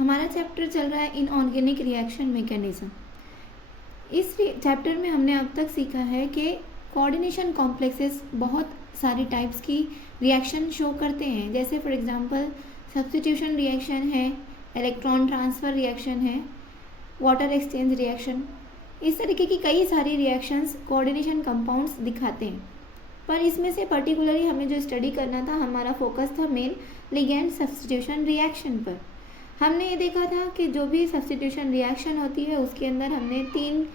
हमारा चैप्टर चल रहा है इनऑर्गेनिक रिएक्शन मैकेनिज्म। इस चैप्टर में हमने अब तक सीखा है कि कोऑर्डिनेशन कॉम्प्लेक्सेस बहुत सारी टाइप्स की रिएक्शन शो करते हैं, जैसे फॉर एग्जांपल सब्स्टिट्यूशन रिएक्शन है, इलेक्ट्रॉन ट्रांसफ़र रिएक्शन है, वाटर एक्सचेंज रिएक्शन। इस तरीके की कई सारी रिएक्शंस कोऑर्डिनेशन कंपाउंड्स दिखाते हैं, पर इसमें से पर्टिकुलरली हमें जो स्टडी करना था, हमारा फोकस था मेन लिगैंड सब्स्टिट्यूशन रिएक्शन पर। हमने ये देखा था कि जो भी सब्स्टिट्यूशन रिएक्शन होती है उसके अंदर हमने 3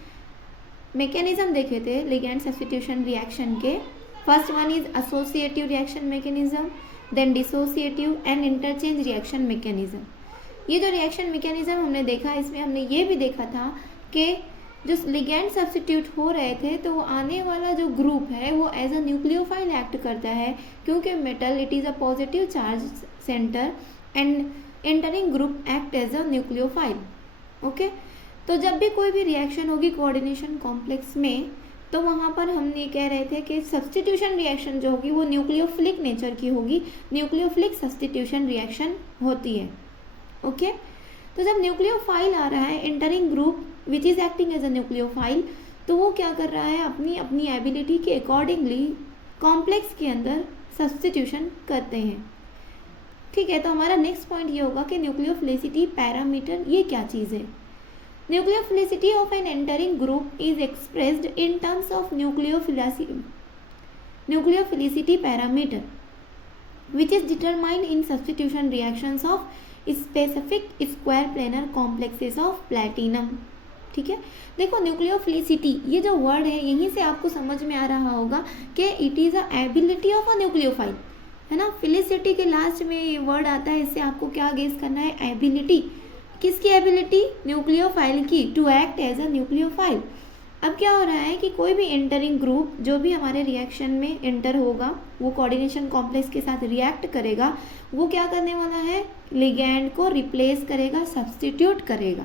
मैकेनिज्म देखे थे लिगैंड सब्स्टिट्यूशन रिएक्शन के। First one is associative reaction mechanism, then dissociative and interchange reaction mechanism. ये जो रिएक्शन मैकेनिज्म हमने देखा, इसमें हमने ये भी देखा था कि जो लिगैंड सब्स्टिट्यूट हो रहे थे तो वो आने वाला जो ग्रुप है वो एज अ न्यूक्लियोफाइल एक्ट करता है, क्योंकि metal it is a positive charge centre and entering group act as a nucleophile. Okay, तो जब भी कोई भी रिएक्शन होगी कोऑर्डिनेशन कॉम्प्लेक्स में, तो वहाँ पर हम ये कह रहे थे कि सब्स्टिट्यूशन रिएक्शन जो होगी वो न्यूक्लियोफिलिक नेचर की होगी, न्यूक्लियोफिलिक सब्स्टिट्यूशन रिएक्शन होती है। ओके, तो जब न्यूक्लियोफाइल आ रहा है entering group which is acting as a nucleophile, तो वो क्या कर रहा है, अपनी अपनी एबिलिटी के अकॉर्डिंगली कॉम्प्लेक्स के अंदर सब्स्टिट्यूशन करते हैं। ठीक है, तो हमारा नेक्स्ट पॉइंट ये होगा कि न्यूक्लियोफिलिसिटी पैरामीटर ये क्या चीज़ है। Nucleophilicity of an entering group is expressed in terms of nucleophilicity parameter which is determined in substitution reactions of specific square planar complexes of platinum. ठीक है, देखो न्यूक्लियोफिलिसिटी ये जो वर्ड है, यहीं से आपको समझ में आ रहा होगा कि it is a ability of a nucleophile, है ना। फिलिसिटी के लास्ट में ये वर्ड आता है, इससे आपको क्या गेस करना है, एबिलिटी। किसकी एबिलिटी, न्यूक्लियोफाइल की, to act as a nucleophile. अब क्या हो रहा है कि कोई भी एंटरिंग ग्रुप जो भी हमारे रिएक्शन में एंटर होगा, वो कोऑर्डिनेशन कॉम्प्लेक्स के साथ रिएक्ट करेगा, वो क्या करने वाला है, लिगैंड को रिप्लेस करेगा, सब्स्टिट्यूट करेगा।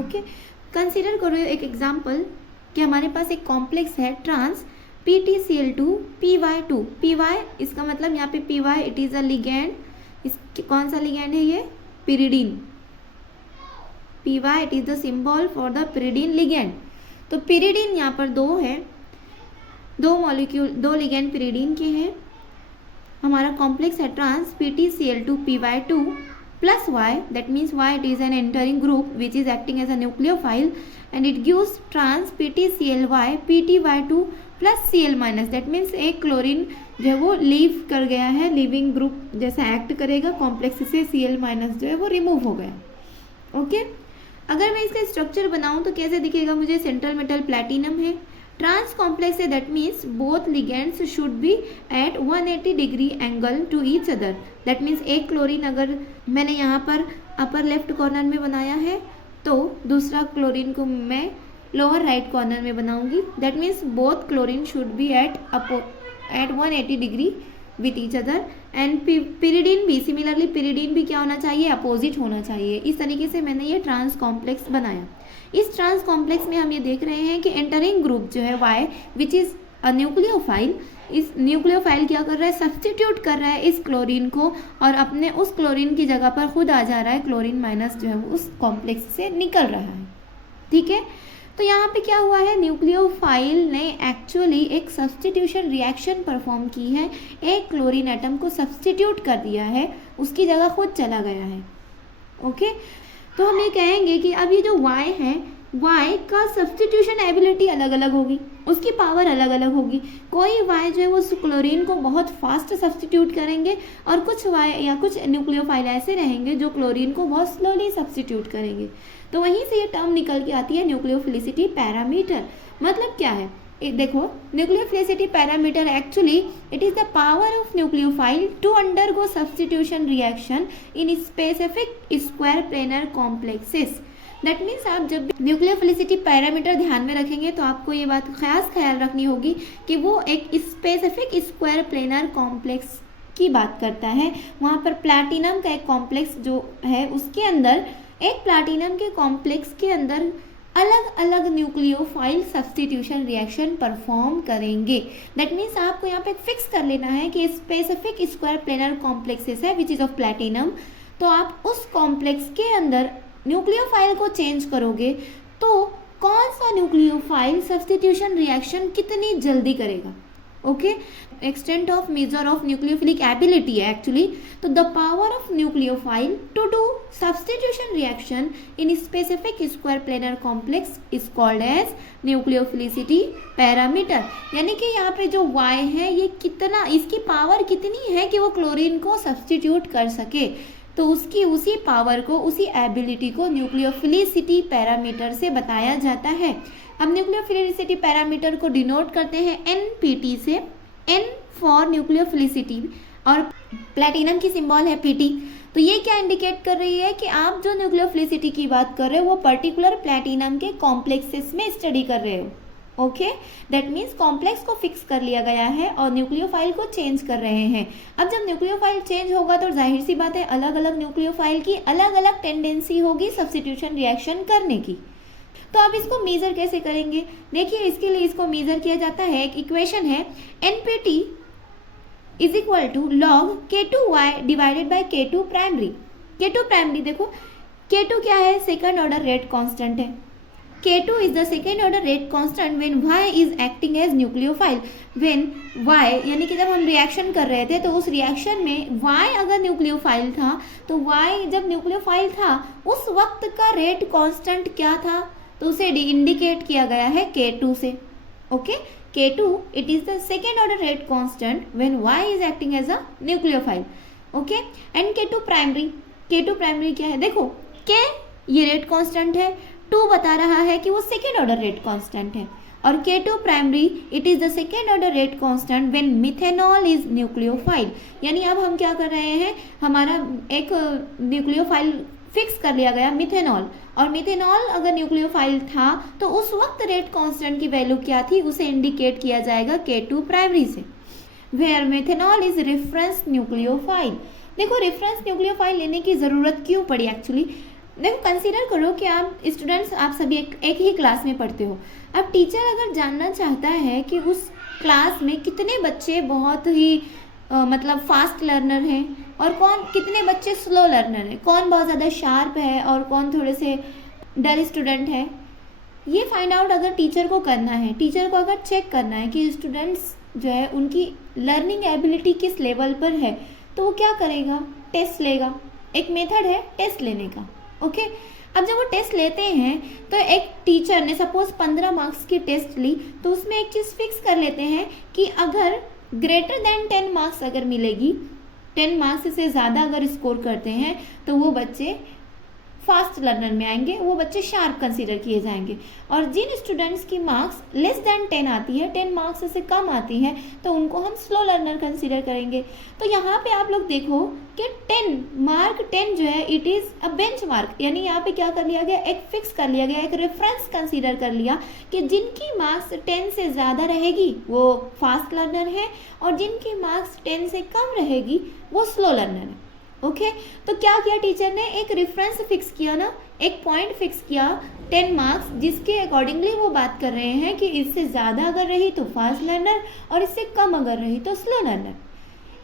ओके, कंसिडर करो एक एग्जांपल कि हमारे पास एक कॉम्प्लेक्स है ट्रांस PtCl2 Py2। Py इसका मतलब यहाँ पे Py it is a ligand, इस कौन सा लिगैंड है ये, pyridine. Py it is the symbol for the pyridine ligand. तो पिरिडीन यहाँ पर 2 है, 2 मॉलिक्यूल, 2 लिगैंड पिरिडीन के हैं। हमारा कॉम्प्लेक्स है trans PtCl2 Py2 plus Y, that means Y it is an entering group which is acting as a nucleophile and it gives trans PtCly Pty2 plus Cl minus, that means एक chlorine जो है वो leave कर गया है, leaving group जैसा act करेगा, complex से Cl माइनस जो है वो रिमूव हो गया। ओके, अगर मैं इसका स्ट्रक्चर बनाऊं तो कैसे दिखेगा, मुझे सेंट्रल मेटल प्लैटिनम है, ट्रांस कॉम्प्लेक्स है, that means both ligands should be at 180 degree angle to each other. That means एक क्लोरीन अगर मैंने यहाँ पर अपर लेफ्ट कॉर्नर में बनाया है, तो दूसरा क्लोरीन को मैं लोअर राइट कॉर्नर में बनाऊंगी। That means both chlorine should be at 180 degree with each other. And pyridine भी सिमिलरली, पिरिडीन भी क्या होना चाहिए, अपोजिट होना चाहिए। इस तरीके से मैंने ये ट्रांस कॉम्प्लेक्स बनाया। इस ट्रांस कॉम्प्लेक्स में हम ये देख रहे हैं कि एंटरिंग ग्रुप जो है Y which is a nucleophile, इस न्यूक्लियोफाइल क्या कर रहा है, सब्स्टिट्यूट कर रहा है इस क्लोरीन को और अपने उस क्लोरीन की जगह पर खुद आ जा रहा है, क्लोरीन माइनस जो है उस कॉम्प्लेक्स से निकल रहा है। ठीक है, तो यहाँ पे क्या हुआ है, न्यूक्लियोफाइल ने एक्चुअली एक सब्स्टिट्यूशन रिएक्शन परफॉर्म की है, एक क्लोरीन एटम को सब्स्टिट्यूट कर दिया है, उसकी जगह खुद चला गया है। ओके, तो हम ये कहेंगे कि अब ये जो Y है, Y का सब्स्टिट्यूशन एबिलिटी अलग अलग होगी, उसकी पावर अलग अलग होगी। कोई Y जो है वो क्लोरीन को बहुत फास्ट सब्स्टिट्यूट करेंगे और कुछ Y या कुछ न्यूक्लियोफाइल ऐसे रहेंगे जो क्लोरीन को बहुत स्लोली सब्स्टिट्यूट करेंगे। तो वहीं से ये टर्म निकल के आती है न्यूक्लियोफिलिसिटी पैरामीटर। मतलब क्या है, देखो nucleophilicity parameter actually it is the power of nucleophile to undergo substitution reaction in specific square planar complexes. That means आप जब भी न्यूक्लियोफिलिसिटी पैरामीटर ध्यान में रखेंगे तो आपको ये बात खास ख्याल रखनी होगी कि वो एक स्पेसिफिक स्क्वायर प्लेनर कॉम्प्लेक्स की बात करता है। वहाँ पर प्लैटिनम का एक कॉम्प्लेक्स जो है उसके अंदर, एक प्लैटिनम के कॉम्प्लेक्स के अंदर अलग अलग न्यूक्लियोफाइल सब्स्टिट्यूशन रिएक्शन परफॉर्म करेंगे। दैट मीन्स आपको यहाँ पे फिक्स कर लेना है कि स्पेसिफिक स्क्वायर प्लेनर कॉम्प्लेक्सेस है विच इज़ ऑफ प्लैटिनम, तो आप उस कॉम्प्लेक्स के अंदर न्यूक्लियोफाइल को चेंज करोगे तो कौन सा न्यूक्लियोफाइल सब्स्टिट्यूशन रिएक्शन कितनी जल्दी करेगा। Okay, extent of measure of nucleophilic ability है एक्चुअली। तो the power of nucleophile to do substitution reaction in specific square planar complex is called as nucleophilicity parameter. यानी कि यहाँ पे जो Y है ये कितना, इसकी पावर कितनी है कि वो क्लोरीन को सब्स्टिट्यूट कर सके, तो उसकी उसी पावर को, उसी एबिलिटी को न्यूक्लियोफिलिसिटी पैरामीटर से बताया जाता है। हम न्यूक्लियोफिलिसिटी पैरामीटर को डिनोट करते हैं NPT से, N फॉर न्यूक्लियोफिलिसिटी और प्लैटिनम की सिंबल है PT। तो ये क्या इंडिकेट कर रही है कि आप जो न्यूक्लियोफिलिसिटी की बात कर रहे हो वो पर्टिकुलर प्लैटिनम के कॉम्प्लेक्सेस में स्टडी कर रहे हो। ओके, दैट मीन्स कॉम्प्लेक्स को फिक्स कर लिया गया है और न्यूक्लियोफाइल को चेंज कर रहे हैं। अब जब न्यूक्लियोफाइल चेंज होगा तो जाहिर सी बात है अलग अलग न्यूक्लियोफाइल की अलग अलग टेंडेंसी होगी सब्स्टिट्यूशन रिएक्शन करने की। तो अब इसको मेजर कैसे करेंगे, देखिए इसके लिए इसको मेजर किया जाता है, एक इक्वेशन है NPT is equal to log K2Y divided by K2 primary. K2 primary देखो, K2 क्या है, सेकंड ऑर्डर रेट कांस्टेंट है। K2 is the second order rate constant when Y is acting as nucleophile। when Y यानी कि जब हम reaction कर रहे थे तो उस रिएक्शन में Y अगर न्यूक्लियोफाइल था तो Y जब न्यूक्लियोफाइल था उस वक्त का रेट कांस्टेंट क्या था, तो उसे इंडिकेट किया गया है K2 से। Okay, K2 it is the second order rate constant when Y is acting as a nucleophile। Okay, and K2 primary, K2 primary क्या है, देखो K ये रेट कांस्टेंट है, 2 बता रहा है कि वो सेकेंड ऑर्डर रेट कांस्टेंट है, और K2 primary it is the second order rate constant when methanol is nucleophile. यानी अब हम क्या कर रहे हैं, हमारा एक न्यूक्लियोफाइल फिक्स कर लिया गया मिथेनॉल, और मिथेनॉल अगर न्यूक्लियोफाइल था तो उस वक्त रेट कांस्टेंट की वैल्यू क्या थी उसे इंडिकेट किया जाएगा K2 प्राइमरी से। Where methanol is reference nucleophile. देखो रेफरेंस न्यूक्लियोफाइल लेने की ज़रूरत क्यों पड़ी एक्चुअली, देखो कंसीडर करो कि आप स्टूडेंट्स, आप सभी एक ही क्लास में पढ़ते हो। अब टीचर अगर जानना चाहता है कि उस क्लास में कितने बच्चे बहुत ही मतलब फास्ट लर्नर हैं और कितने बच्चे स्लो लर्नर हैं, कौन बहुत ज़्यादा शार्प है और कौन थोड़े से डल स्टूडेंट है, ये फाइंड आउट अगर टीचर को करना है, टीचर को अगर चेक करना है कि स्टूडेंट्स जो है उनकी लर्निंग एबिलिटी किस लेवल पर है, तो वो क्या करेगा, टेस्ट लेगा। एक मेथड है टेस्ट लेने का। ओके, अब जब वो टेस्ट लेते हैं तो एक टीचर ने सपोज 15 मार्क्स की टेस्ट ली तो उसमें एक चीज़ फिक्स कर लेते हैं कि अगर ग्रेटर देन 10 मार्क्स अगर मिलेगी, 10 मार्क्स से ज़्यादा अगर स्कोर करते हैं तो वो बच्चे फास्ट लर्नर में आएंगे, वो बच्चे शार्प कंसीडर किए जाएंगे। और जिन स्टूडेंट्स की मार्क्स लेस देन 10 आती है, 10 मार्क्स से कम आती है, तो उनको हम स्लो लर्नर कंसीडर करेंगे। तो यहाँ पे आप लोग देखो कि 10 जो है it is a bench mark, यानी यहाँ पे क्या कर लिया गया, एक फिक्स कर लिया गया, एक रेफरेंस कंसीडर कर लिया कि जिनकी मार्क्स 10 से ज़्यादा रहेगी वो फास्ट लर्नर है और जिनकी मार्क्स 10 से कम रहेगी वो स्लो लर्नर है। ओके, तो क्या किया टीचर ने, एक रेफरेंस फिक्स किया ना, एक पॉइंट फिक्स किया 10 मार्क्स, जिसके अकॉर्डिंगली वो बात कर रहे हैं कि इससे ज़्यादा अगर रही तो फास्ट लर्नर और इससे कम अगर रही तो स्लो लर्नर।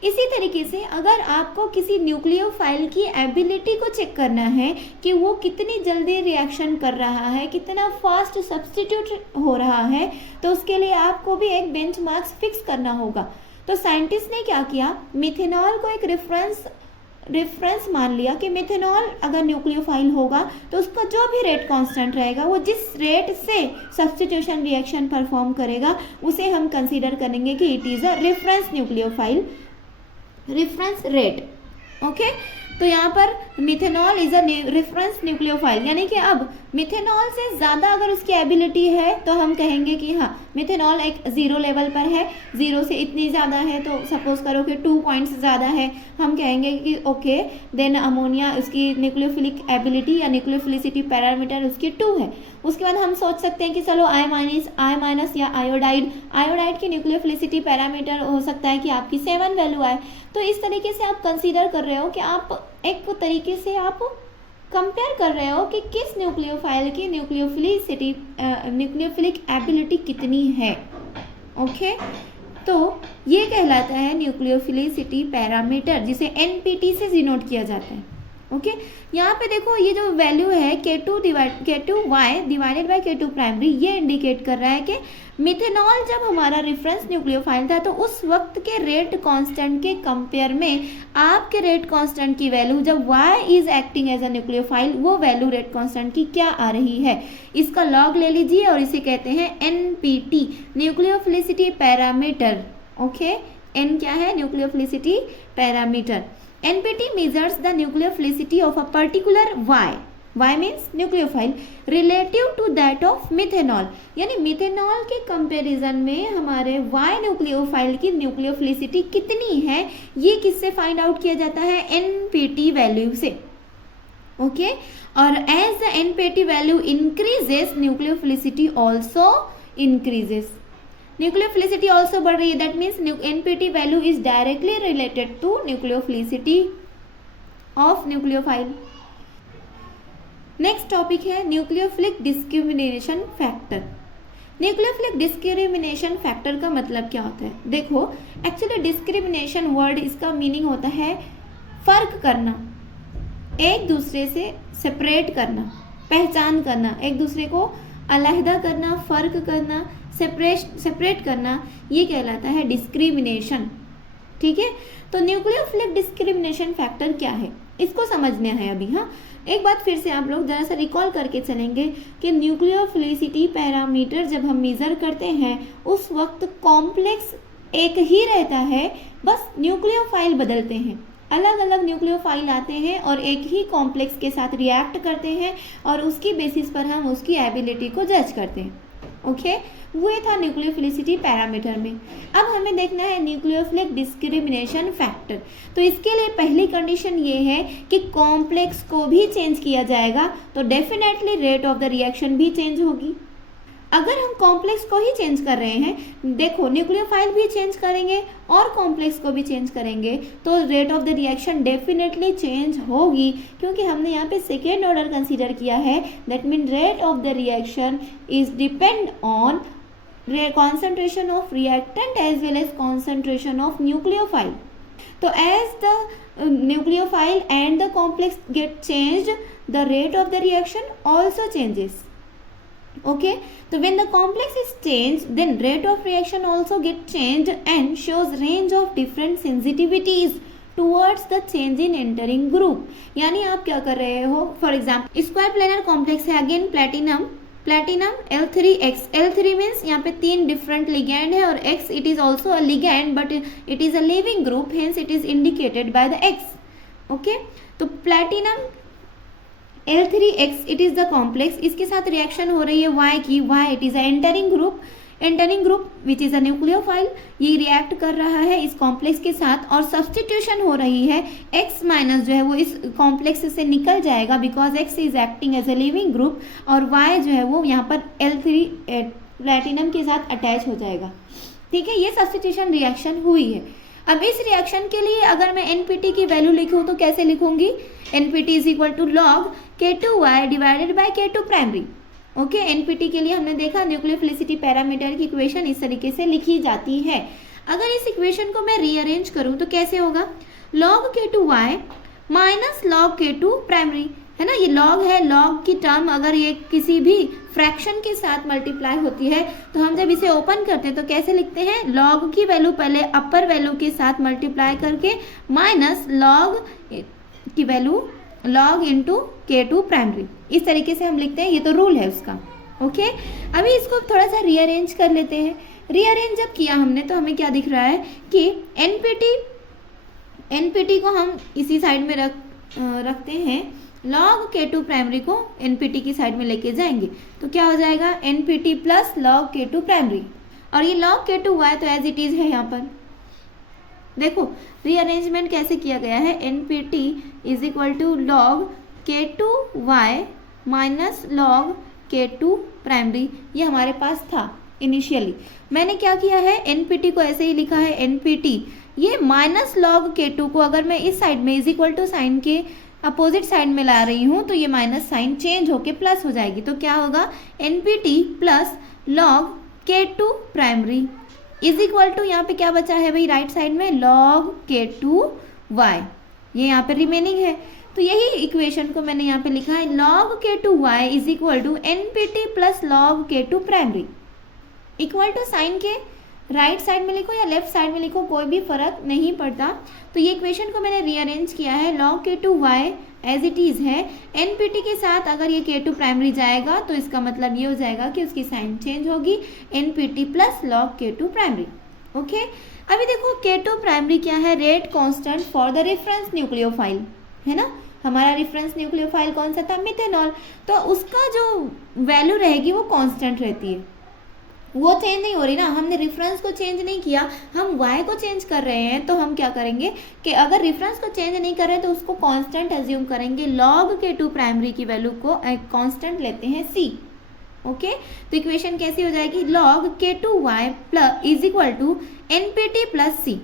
इसी तरीके से अगर आपको किसी न्यूक्लियोफाइल की एबिलिटी को चेक करना है कि वो कितनी जल्दी रिएक्शन कर रहा है, कितना फास्ट सब्स्टिट्यूट हो रहा है, तो उसके लिए आपको भी एक बेंच मार्क्स फिक्स करना होगा। तो साइंटिस्ट ने क्या किया, मिथेनॉल को एक रेफरेंस मान लिया कि मिथेनॉल अगर न्यूक्लियोफाइल होगा तो उसका जो भी रेट कांस्टेंट रहेगा, वो जिस रेट से सब्स्टिट्यूशन रिएक्शन परफॉर्म करेगा उसे हम कंसीडर करेंगे कि it is a reference nucleophile, reference rate. Okay, तो यहाँ पर methanol is a reference nucleophile, यानी कि अब मिथेनॉल से ज़्यादा अगर उसकी एबिलिटी है तो हम कहेंगे कि हाँ मिथेनॉल एक 0 लेवल पर है, 0 से इतनी ज़्यादा है, तो सपोज करो कि 2 पॉइंट्स ज़्यादा है, हम कहेंगे कि ओके देन अमोनिया उसकी न्यूक्लियोफिलिक एबिलिटी या न्यूक्लियोफिलिसिटी पैरामीटर उसकी 2 है। उसके बाद हम सोच सकते हैं कि चलो I माइनस या आयोडाइड की न्यूक्लियोफिलिसिटी पैरामीटर हो सकता है कि आपकी 7 वैल्यू आए। तो इस तरीके से आप कंसीडर कर रहे हो कि आप एक तरीके से आप कंपेयर कर रहे हो कि किस न्यूक्लियोफाइल की न्यूक्लियोफिलिक एबिलिटी कितनी है। ओके, तो ये कहलाता है न्यूक्लियोफिलिसिटी पैरामीटर, जिसे NPT से डिनोट किया जाता है। ओके यहाँ पे देखो ये जो वैल्यू है K2Y divided by K2 primary, ये इंडिकेट कर रहा है कि मिथेनॉल जब हमारा रेफरेंस न्यूक्लियोफाइल था तो उस वक्त के रेट कांस्टेंट के कंपेयर में आपके रेट कांस्टेंट की वैल्यू जब Y is acting as a nucleophile, वो वैल्यू रेट कांस्टेंट की क्या आ रही है, इसका लॉग ले लीजिए और इसे कहते हैं NPT, nucleophilicity parameter. Okay N क्या है, nucleophilicity parameter. NPT measures the nucleophilicity of a particular Y means nucleophile relative to that of methanol, यानी मिथेनॉल के कंपैरिजन में हमारे Y न्यूक्लियोफाइल की न्यूक्लियोफिलिसिटी कितनी है, ये किससे फाइंड आउट किया जाता है, NPT वैल्यू से। ओके और as the NPT value increases nucleophilicity also increases, nucleophilicity also बढ़ रही है, that means NPT value is directly related to nucleophilicity of nucleophile. Next topic है nucleophilic discrimination factor. Nucleophilic discrimination factor का मतलब क्या होता है, देखो एक्चुअली डिस्क्रिमिनेशन वर्ड इसका मीनिंग होता है फर्क करना, एक दूसरे से सेपरेट करना, पहचान करना, एक दूसरे को अलहदा करना, फर्क करना, सेपरेट करना, ये कहलाता है डिस्क्रिमिनेशन। ठीक है, तो न्यूक्लियोफिलिक डिस्क्रिमिनेशन फैक्टर क्या है, इसको समझना है अभी। हाँ, एक बात फिर से आप लोग जरा सा रिकॉल करके चलेंगे कि न्यूक्लियोफिलिसिटी पैरामीटर जब हम मेजर करते हैं उस वक्त कॉम्प्लेक्स एक ही रहता है, बस न्यूक्लियोफाइल बदलते हैं, अलग अलग न्यूक्लियोफाइल आते हैं और एक ही कॉम्प्लेक्स के साथ रिएक्ट करते हैं और उसकी बेसिस पर हम उसकी एबिलिटी को जज करते हैं। ओके वो था न्यूक्लियोफिलिसिटी पैरामीटर में। अब हमें देखना है न्यूक्लियोफिलिक डिस्क्रिमिनेशन फैक्टर। तो इसके लिए पहली कंडीशन ये है कि कॉम्प्लेक्स को भी चेंज किया जाएगा तो definitely rate of the reaction भी चेंज होगी। अगर हम कॉम्प्लेक्स को ही चेंज कर रहे हैं, देखो न्यूक्लियोफाइल भी चेंज करेंगे और कॉम्प्लेक्स को भी चेंज करेंगे तो rate of the reaction definitely change होगी, क्योंकि हमने यहाँ पे सेकेंड ऑर्डर कंसीडर किया है। That mean rate of the reaction is depend on concentration of reactant as well as concentration of nucleophile. So as the nucleophile and the complex get changed, the rate of the reaction also changes. Okay, so when the complex is changed, then rate of reaction also get changed and shows range of different sensitivities towards the change in entering group. यानी आप क्या कर रहे हो, for example square planar complex है, again platinum L3X, L3 means यहाँ पे 3 different ligand है और X it is also a ligand but it is a leaving group, hence it is indicated by the X। Okay, तो platinum L3X it is the complex, इसके साथ reaction हो रही है Y की, Y it is a entering group which is a nucleophile, ये react कर रहा है इस कॉम्प्लेक्स के साथ और सब्सटीट्यूशन हो रही है, X माइनस जो है वो इस कॉम्प्लेक्स से निकल जाएगा because X is acting as a leaving group और Y जो है वो यहाँ पर L3 प्लैटिनम के साथ अटैच हो जाएगा। ठीक है, ये सब्सटीट्यूशन रिएक्शन हुई है। अब इस रिएक्शन के लिए अगर मैं NPT की वैल्यू लिखूँ तो कैसे लिखूंगी, NPT is equal to log K2Y divided by K2 primary. Okay, NPT के लिए हमने देखा न्यूक्लियोफिलिसिटी पैरामीटर की इक्वेशन इस तरीके से लिखी जाती है। अगर इस इक्वेशन को मैं रीअरेंज करूं तो कैसे होगा, log K2Y minus log K2 primary, है ना, ये log है, log की टर्म अगर ये किसी भी फ्रैक्शन के साथ मल्टीप्लाई होती है तो हम जब इसे ओपन करते हैं तो कैसे लिखते हैं, log की वैल्यू पहले अपर वैल्यू के साथ मल्टीप्लाई करके माइनस log की value log into K2 primary, इस तरीके से हम लिखते हैं, ये तो रूल है उसका। ओके, अभी इसको थोड़ा सा रीअरेंज कर लेते हैं। रीअरेंज जब किया हमने तो हमें क्या दिख रहा है कि NPT को हम इसी साइड में रखते हैं, log K2 प्राइमरी को NPT की साइड में लेके जाएंगे तो क्या हो जाएगा, NPT plus log K2 primary और ये log K2Y तो एज इट इज है। यहाँ पर देखो रीअरेंजमेंट कैसे किया गया है, NPT is equal to log K2Y minus log K2 primary, ये हमारे पास था इनिशियली। मैंने क्या किया है, NPT को ऐसे ही लिखा है, NPT ये माइनस log K2 को अगर मैं इस साइड में इज इक्वल टू साइन के अपोजिट साइड में ला रही हूँ तो ये माइनस साइन चेंज होके प्लस हो जाएगी, तो क्या होगा NPT plus log K2 primary is equal to, यहाँ पे क्या बचा है भाई राइट साइड में, log K2Y, ये यहाँ पे रिमेनिंग है। तो यही इक्वेशन को मैंने यहाँ पे लिखा है log k2y is equal to npt plus log k2 primary. Equal to sign के राइट साइड में लिखो या लेफ्ट साइड में लिखो, कोई भी फर्क नहीं पड़ता। तो ये इक्वेशन को मैंने रीअरेंज किया है, log k2y as it is है, npt के साथ अगर ये k2 प्राइमरी जाएगा तो इसका मतलब ये हो जाएगा कि उसकी साइन चेंज होगी, npt plus log k2 primary. Okay, अभी देखो k2 प्राइमरी क्या है, rate constant for the reference nucleophile, है ना। हमारा रेफरेंस न्यूक्लियोफाइल कौन सा था, मिथेनॉल। तो उसका जो वैल्यू रहेगी वो कांस्टेंट रहती है, वो चेंज नहीं हो रही ना। हमने रेफरेंस को चेंज नहीं किया, हम y को चेंज कर रहे हैं। तो हम क्या करेंगे कि अगर रेफरेंस को चेंज नहीं कर रहे तो उसको कांस्टेंट एज्यूम करेंगे, log k2 प्राइमरी की वैल्यू को कांस्टेंट लेते हैं c। ओके, तो इक्वेशन कैसी हो जाएगी, log k2y plus is equal to npt plus c।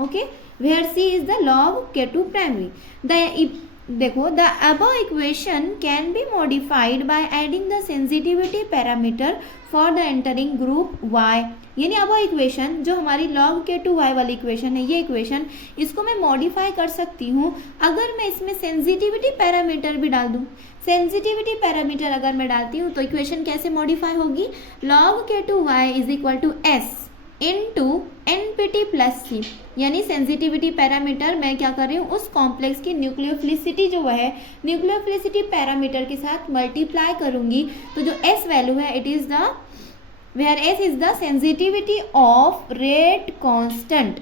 Okay, where c is the log k2 primary. देखो, the above equation can be modified by adding the sensitivity parameter for the entering group y। यानी above equation जो हमारी log k2y वाली equation है, ये equation इसको मैं modify कर सकती हूँ अगर मैं इसमें सेंसिटिविटी पैरामीटर भी डाल दूँ। सेंसिटिविटी पैरामीटर अगर मैं डालती हूँ तो इक्वेशन कैसे मॉडिफाई होगी, log k2y is equal to s into npt plus c। यानी सेंसिटिविटी पैरामीटर मैं क्या कर रही हूँ, उस कॉम्प्लेक्स की न्यूक्लियोफिलिसिटी जो है न्यूक्लियोफिलिसिटी पैरामीटर के साथ मल्टीप्लाई करूँगी। तो जो s वैल्यू है, it is the where s is the sensitivity of rate constant,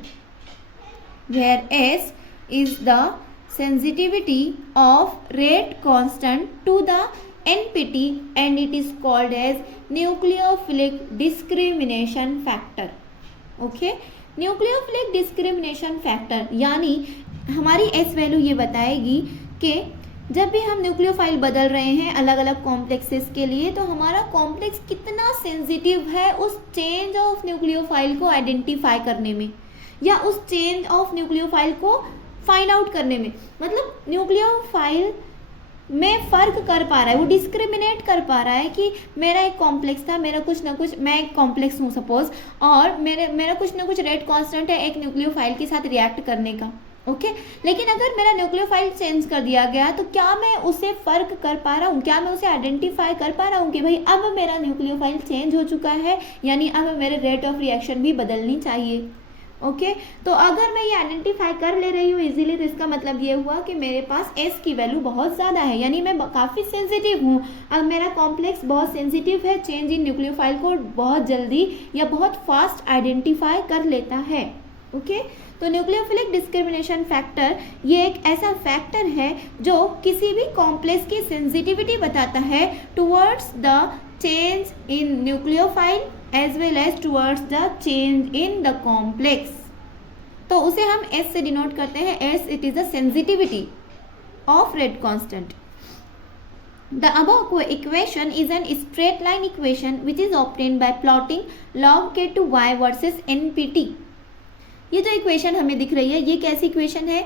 where s is the sensitivity of rate constant to the npt and it is called as nucleophilic discrimination factor। Okay, nucleophilic discrimination factor, यानी हमारी S value ये बताएगी कि जब भी हम nucleophile बदल रहे हैं अलग अलग कॉम्प्लेक्सेस के लिए, तो हमारा कॉम्प्लेक्स कितना सेंसिटिव है उस चेंज ऑफ न्यूक्लियोफाइल को आइडेंटिफाई करने में या उस चेंज ऑफ न्यूक्लियोफाइल को फाइंड आउट करने में। मतलब न्यूक्लियोफाइल में फ़र्क कर पा रहा है, वो डिस्क्रिमिनेट कर पा रहा है कि मेरा एक कॉम्प्लेक्स था, मेरा कुछ ना कुछ, मैं एक कॉम्प्लेक्स हूँ सपोज, और मेरा कुछ ना कुछ रेट कांस्टेंट है एक न्यूक्लियोफाइल के साथ रिएक्ट करने का। ओके, लेकिन अगर मेरा न्यूक्लियोफाइल चेंज कर दिया गया तो क्या मैं उसे फ़र्क कर पा रहा हूँ, क्या मैं उसे आइडेंटिफाई कर पा रहा हूँ कि भाई अब मेरा न्यूक्लियोफाइल चेंज हो चुका है, यानी अब मेरे रेट ऑफ रिएक्शन भी बदलनी चाहिए। ओके, तो अगर मैं ये आइडेंटिफाई कर ले रही हूँ इजीली, तो इसका मतलब ये हुआ कि मेरे पास s की वैल्यू बहुत ज़्यादा है, यानी मैं काफ़ी सेंसिटिव हूँ। अब मेरा कॉम्प्लेक्स बहुत सेंसिटिव है, चेंज इन न्यूक्लियोफाइल को बहुत जल्दी या बहुत फास्ट आइडेंटिफाई कर लेता है। ओके, तो न्यूक्लियोफिलिक डिस्क्रिमिनेशन फैक्टर ये एक ऐसा फैक्टर है जो किसी भी कॉम्प्लेक्स की सेंसिटिविटी बताता है towards the change in nucleophile as well as towards the change in the complex। तो उसे हम S से डिनोट करते हैं, S it is the sensitivity of rate constant। The above equation is an straight line equation which is obtained by plotting log k2y versus npt। ये जो equation हमें दिख रही है, ये कैसी इक्वेशन है,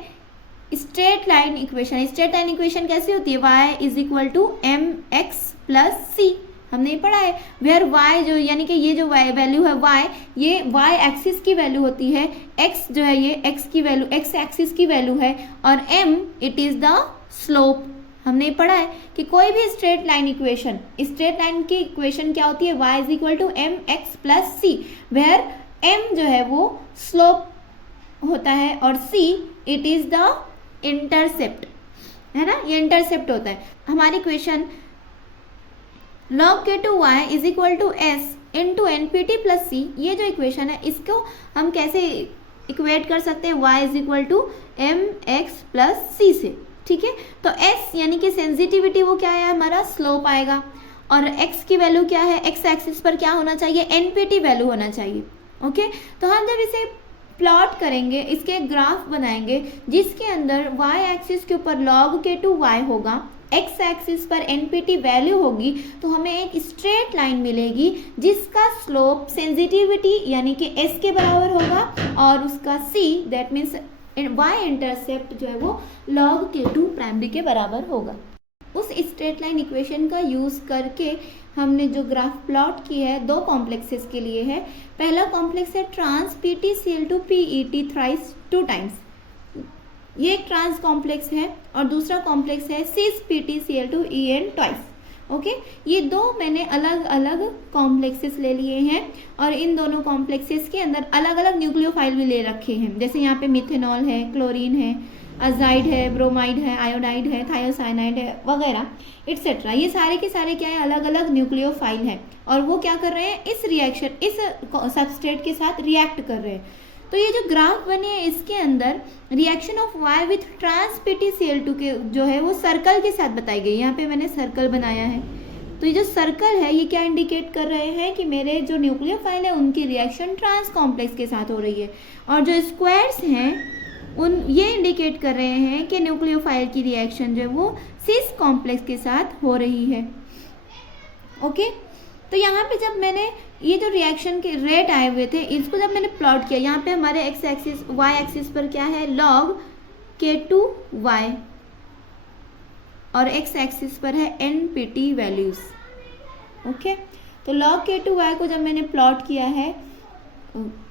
straight line equation. Straight line equation कैसी होती है, y is equal to M x plus c, हमने पढ़ा है। वेयर y जो, यानी कि ये जो वैल्यू है y, ये y एक्सिस की वैल्यू होती है, x जो है ये x की वैल्यू, x एक्सिस की वैल्यू है, और m it is the slope. हमने पढ़ा है कि कोई भी straight line equation, straight line की इक्वेशन क्या होती है, y is equal to M x plus C, where m जो है वो स्लोप होता है और c it is the intercept, है ना, ये इंटरसेप्ट होता है। हमारी equation log k2y is equal to S into npt plus सी, ये जो इक्वेशन है इसको हम कैसे इक्वेट कर सकते हैं, y is equal to M x plus c से। ठीक है, तो s यानी कि सेंसिटिविटी वो क्या है, हमारा स्लोप आएगा, और x की वैल्यू क्या है, x एक्सिस पर क्या होना चाहिए, npt वैल्यू होना चाहिए। ओके, तो हम जब इसे प्लॉट करेंगे, इसके एक ग्राफ बनाएंगे जिसके अंदर y एक्सिस के ऊपर log k2y होगा, x एक्सिस पर npt वैल्यू होगी, तो हमें एक स्ट्रेट लाइन मिलेगी जिसका स्लोप सेंसिटिविटी यानी कि s के बराबर होगा, और उसका c that means y intercept जो है वो log k2 प्राइमरी के बराबर होगा। उस स्ट्रेट लाइन इक्वेशन का यूज़ करके हमने जो ग्राफ प्लॉट की है दो कॉम्प्लेक्सेस के लिए है। पहला कॉम्प्लेक्स है trans PtCl2 PET thrice 2 times, ये एक ट्रांस कॉम्प्लेक्स है और दूसरा कॉम्प्लेक्स है सिस PtCl2En ट्वाइस। ओके, ये दो मैंने अलग अलग कॉम्प्लेक्सेस ले लिए हैं और इन दोनों कॉम्प्लेक्सेस के अंदर अलग अलग न्यूक्लियोफाइल भी ले रखे हैं। जैसे यहाँ पे मिथेनॉल है, क्लोरीन है, अजाइड है, ब्रोमाइड है, आयोडाइड है, थायोसाइनाइड है वगैरह एटसेट्रा। ये सारे के सारे क्या है, अलग अलग न्यूक्लियोफाइल है और वो क्या कर रहे हैं, इस रिएक्शन इस सबस्ट्रेट के साथ रिएक्ट कर रहे हैं। तो ये जो ग्राफ बनी है इसके अंदर reaction of Y with trans PtCl2 के जो है वो सर्कल के साथ बताई गई। यहाँ पे मैंने सर्कल बनाया है। तो ये जो सर्कल है ये क्या इंडिकेट कर रहे हैं कि मेरे जो न्यूक्लियोफाइल है उनकी रिएक्शन ट्रांस कॉम्प्लेक्स के साथ हो रही है, और जो स्क्वायर्स हैं उन ये इंडिकेट कर रहे हैं कि न्यूक्लियोफाइल की रिएक्शन जो है वो सिस कॉम्प्लेक्स के साथ हो रही है। ओके, तो यहाँ पे जब मैंने ये जो रिएक्शन के रेट आए हुए थे इसको जब मैंने प्लॉट किया, यहाँ पे हमारे एक्स एक्सिस वाई एक्सिस पर क्या है, log K2Y और एक्स एक्सिस पर है NPT वैल्यूज। ओके, तो log K2Y को जब मैंने प्लॉट किया है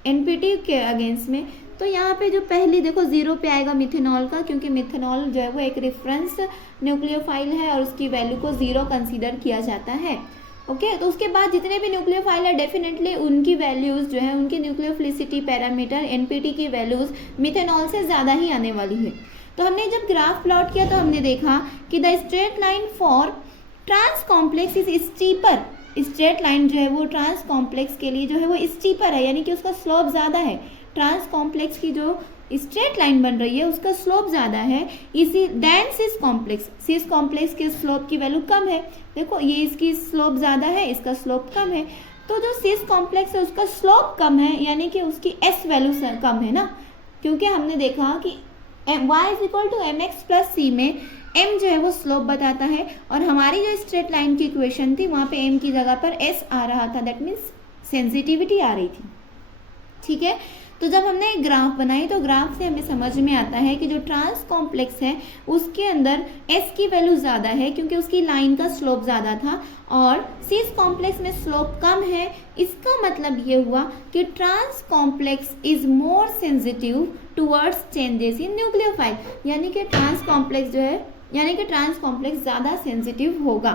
NPT के अगेंस्ट में, तो यहाँ पे जो पहली देखो जीरो पे आएगा मिथेनॉल का, क्योंकि मिथेनॉल जो है वो एक रेफरेंस न्यूक्लियोफाइल है और उसकी वैल्यू को जीरो कंसीडर किया जाता है। ओके, तो उसके बाद जितने भी न्यूक्लियोफाइल है डेफिनेटली उनकी वैल्यूज़ जो है, उनकी न्यूक्लियोफिलिसिटी पैरामीटर NPT की वैल्यूज़ मिथेनॉल से ज़्यादा ही आने वाली है। तो हमने जब ग्राफ प्लॉट किया तो हमने देखा कि the straight line for trans complex is steeper. Straight line जो है वो ट्रांस कॉम्प्लेक्स के लिए जो है वो स्टीपर है, यानी कि उसका स्लोप ज़्यादा है। ट्रांस कॉम्प्लेक्स की जो स्ट्रेट लाइन बन रही है उसका स्लोप ज़्यादा है इसी देन सिस कॉम्प्लेक्स। सिस कॉम्प्लेक्स के स्लोप की वैल्यू कम है। देखो ये इसकी स्लोप ज़्यादा है, इसका स्लोप कम है। तो जो सिस कॉम्प्लेक्स है उसका स्लोप कम है, यानी कि उसकी S वैल्यू कम है ना, क्योंकि हमने देखा कि y = mx + c में m जो है वो स्लोप बताता है और हमारी जो स्ट्रेट लाइन की इक्वेशन थी वहाँ पे m की जगह पर s आ रहा था, दैट मीन्स सेंसिटिविटी आ रही थी। ठीक है, तो जब हमने एक ग्राफ बनाई तो ग्राफ से हमें समझ में आता है कि जो ट्रांस कॉम्प्लेक्स है उसके अंदर S की वैल्यू ज़्यादा है क्योंकि उसकी लाइन का स्लोप ज़्यादा था, और सिस कॉम्प्लेक्स में स्लोप कम है। इसका मतलब ये हुआ कि trans complex is more sensitive towards changes in nucleophile, यानी कि ट्रांस कॉम्प्लेक्स ज़्यादा सेंसिटिव होगा।